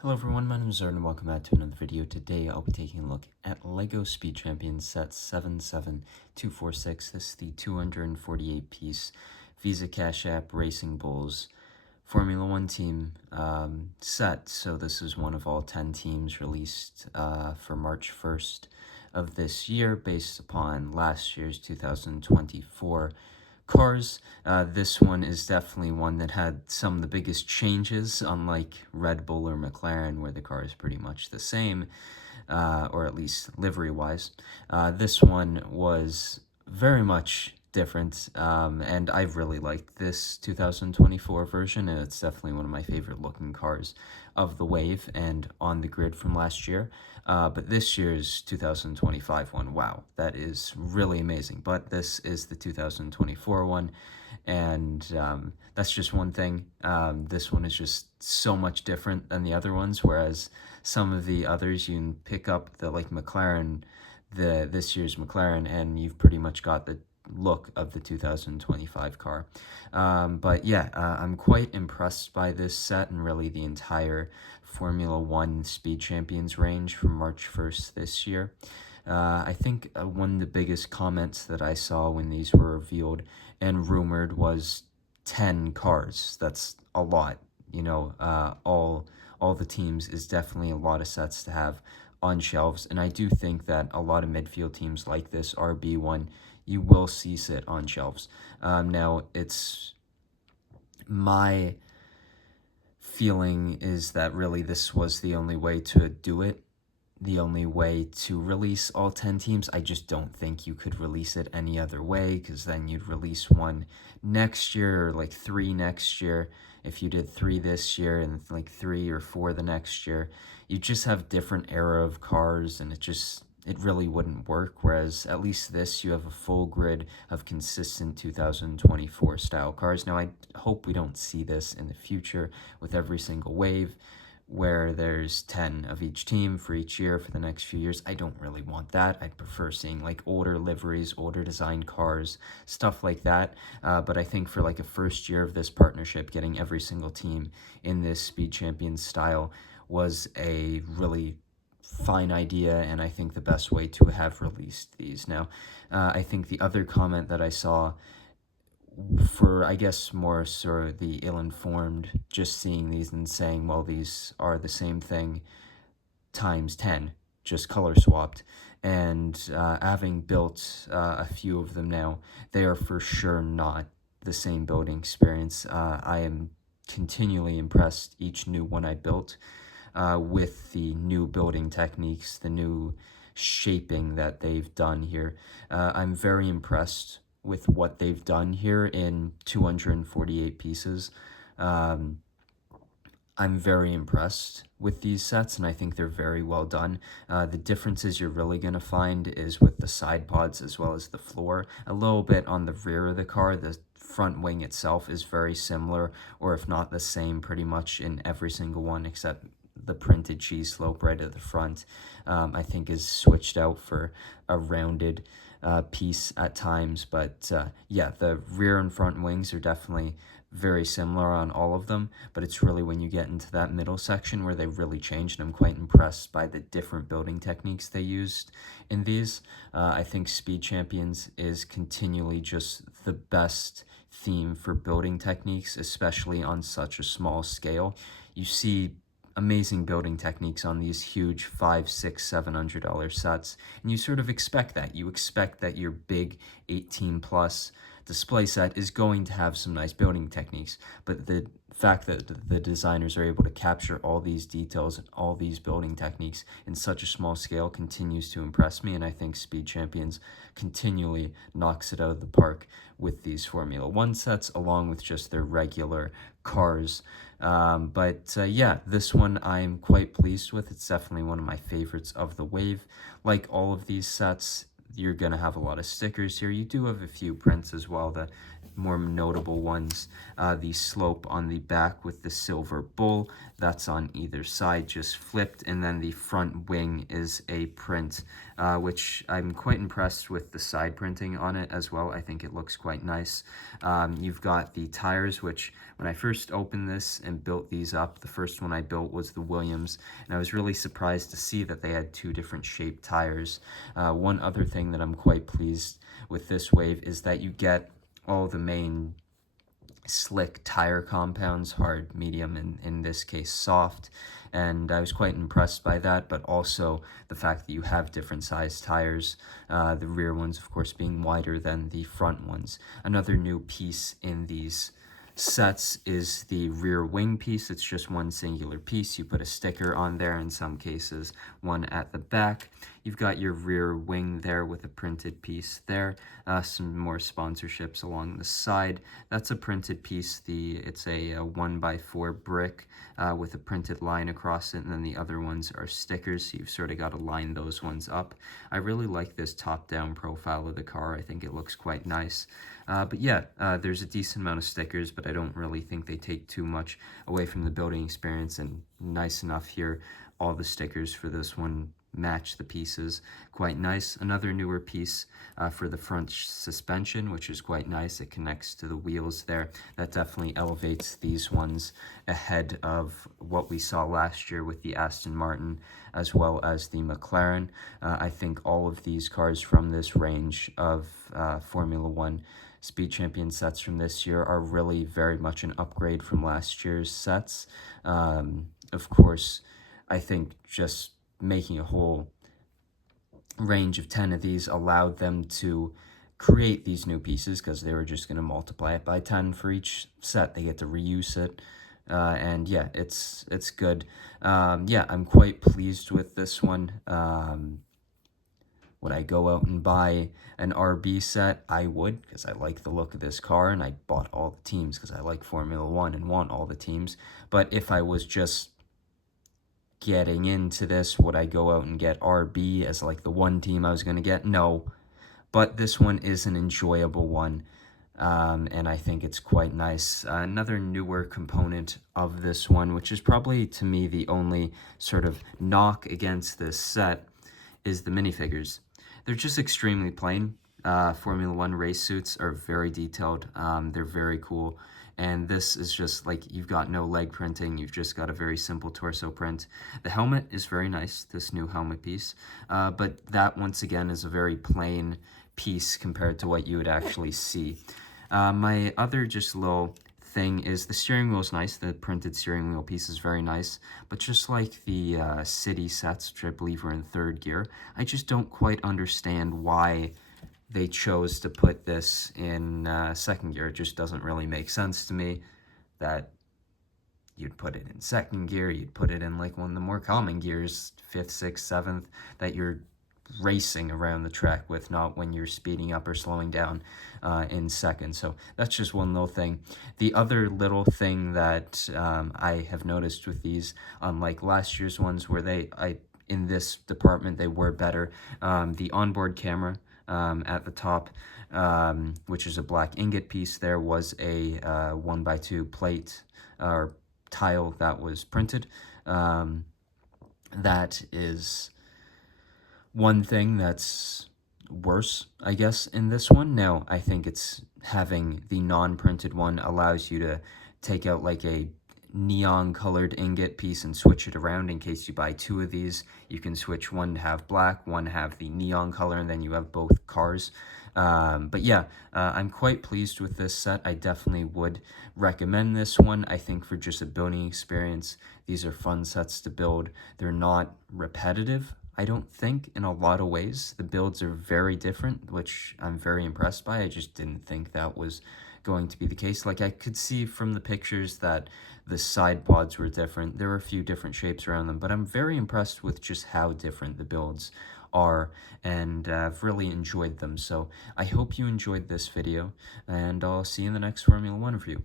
Hello everyone, my name is Zard and welcome back to another video. Today I'll be taking a look at LEGO Speed Champions set 77246. This is the 248 piece Visa Cash App Racing Bulls Formula One team set. So this is one of all 10 teams released for March 1st of this year based upon last year's 2024 cars. This one is definitely one that had some of the biggest changes, unlike Red Bull or McLaren, where the car is pretty much the same, or at least livery-wise. This one was very much different, and I really liked this 2024 version, and it's definitely one of my favorite looking cars of the wave and on the grid from last year. But this year's 2025 one, wow, that is really amazing. But this is the 2024 one, and that's just one thing. This one is just so much different than the other ones, whereas some of the others you can pick up the like McLaren, this year's McLaren, and you've pretty much got the look of the 2025 car. But yeah, I'm quite impressed by this set and really the entire Formula One Speed Champions range from March 1st this year. I think one of the biggest comments that I saw when these were revealed and rumored was 10 cars. That's a lot, you know. All the teams is definitely a lot of sets to have on shelves, and I do think that a lot of midfield teams like this RB1 you will see sit on shelves. Now, it's my feeling is that really this was the only way to do it, the only way to release all 10 teams. I just don't think you could release it any other way, because then you'd release one next year, or like 3 next year. If you did 3 this year and like 3 or 4 the next year, you just have different era of cars, and it really wouldn't work. Whereas at least this, you have a full grid of consistent 2024 style cars. Now, I hope we don't see this in the future with every single wave, where there's 10 of each team for each year for the next few years. I don't really want that. I prefer seeing like older liveries, older design cars, stuff like that. But I think for like a first year of this partnership, getting every single team in this Speed Champions style was a really fine idea, and I think the best way to have released these. Now, I think the other comment that I saw, for I guess more sort of the ill-informed, just seeing these and saying, well, these are the same thing times 10, just color swapped. And having built a few of them now, they are for sure not the same building experience. I am continually impressed each new one I built with the new building techniques, the new shaping that they've done here. I'm very impressed with what they've done here in 248 pieces. I'm very impressed with these sets, and I think they're very well done. The differences you're really going to find is with the side pods as well as the floor. A little bit on the rear of the car. The front wing itself is very similar, or if not the same, pretty much in every single one, except the printed cheese slope right at the front, I think is switched out for a rounded piece at times. But yeah, the rear and front wings are definitely very similar on all of them, but it's really when you get into that middle section where they really changed, and I'm quite impressed by the different building techniques they used in these. I think Speed Champions is continually just the best theme for building techniques, especially on such a small scale. You see amazing building techniques on these huge $500, $600, $700 sets, and you sort of expect that. You expect that your big 18 plus display set is going to have some nice building techniques, but the fact that the designers are able to capture all these details and all these building techniques in such a small scale continues to impress me, and I think Speed Champions continually knocks it out of the park with these Formula One sets, along with just their regular cars. But yeah, this one I'm quite pleased with. It's definitely one of my favorites of the wave. Like all of these sets, you're going to have a lot of stickers here. You do have a few prints as well, the more notable ones. The slope on the back with the silver bull, that's on either side, just flipped, and then the front wing is a print, which I'm quite impressed with the side printing on it as well. I think it looks quite nice. You've got the tires, which when I first opened this and built these up, the first one I built was the Williams, and I was really surprised to see that they had two different shaped tires. One other thing that I'm quite pleased with this wave is that you get all the main slick tire compounds, hard, medium, and in this case soft, and I was quite impressed by that, but also the fact that you have different size tires, the rear ones of course being wider than the front ones. Another new piece in these sets is the rear wing piece. It's just one singular piece. You put a sticker on there, in some cases one at the back. You've got your rear wing there with a printed piece there. Some more sponsorships along the side. That's a printed piece. It's a 1x4 brick with a printed line across it, and then the other ones are stickers, so you've sort of got to line those ones up. I really like this top-down profile of the car. I think it looks quite nice. But yeah, there's a decent amount of stickers, but I don't really think they take too much away from the building experience, and nice enough here. All the stickers for this one match the pieces quite nice. Another newer piece for the front suspension, which is quite nice. It connects to the wheels there. That definitely elevates these ones ahead of what we saw last year with the Aston Martin as well as the McLaren. I think all of these cars from this range of Formula One Speed Champion sets from this year are really very much an upgrade from last year's sets. Of course, I think just making a whole range of 10 of these allowed them to create these new pieces, because they were just going to multiply it by 10 for each set. They get to reuse it, and yeah, it's good. Yeah, I'm quite pleased with this one. Would I go out and buy an RB set? I would, because I like the look of this car, and I bought all the teams because I like Formula One and want all the teams. But if I was just getting into this, would I go out and get RB as like the one team I was going to get? No, but this one is an enjoyable one, and I think it's quite nice. Another newer component of this one, which is probably to me the only sort of knock against this set, is the minifigures. They're just extremely plain. Formula One race suits are very detailed. They're very cool. And this is just like, you've got no leg printing, you've just got a very simple torso print. The helmet is very nice, this new helmet piece, but that once again is a very plain piece compared to what you would actually see. My other just little thing is the steering wheel is nice. The printed steering wheel piece is very nice, but just like the city sets, which I believe were in third gear, I just don't quite understand why they chose to put this in second gear. It just doesn't really make sense to me that you'd put it in second gear. You'd put it in like one of the more common gears, 5th, 6th, 7th, that you're racing around the track with, not when you're speeding up or slowing down in second. So that's just one little thing. The other little thing that I have noticed with these, unlike last year's ones where in this department they were better, the onboard camera at the top, which is a black ingot piece, there was a 1x2 plate or tile that was printed. That is one thing that's worse, I guess, in this one. Now, I think it's having the non-printed one allows you to take out like a neon colored ingot piece and switch it around. In case you buy two of these, you can switch one to have black, one to have the neon color, and then you have both cars. But yeah, I'm quite pleased with this set. I definitely would recommend this one. I think for just a building experience, these are fun sets to build. They're not repetitive, I don't think, in a lot of ways. The builds are very different, which I'm very impressed by. I just didn't think that was going to be the case. Like, I could see from the pictures that the side pods were different. There were a few different shapes around them, but I'm very impressed with just how different the builds are, and I've really enjoyed them. So I hope you enjoyed this video, and I'll see you in the next Formula One review.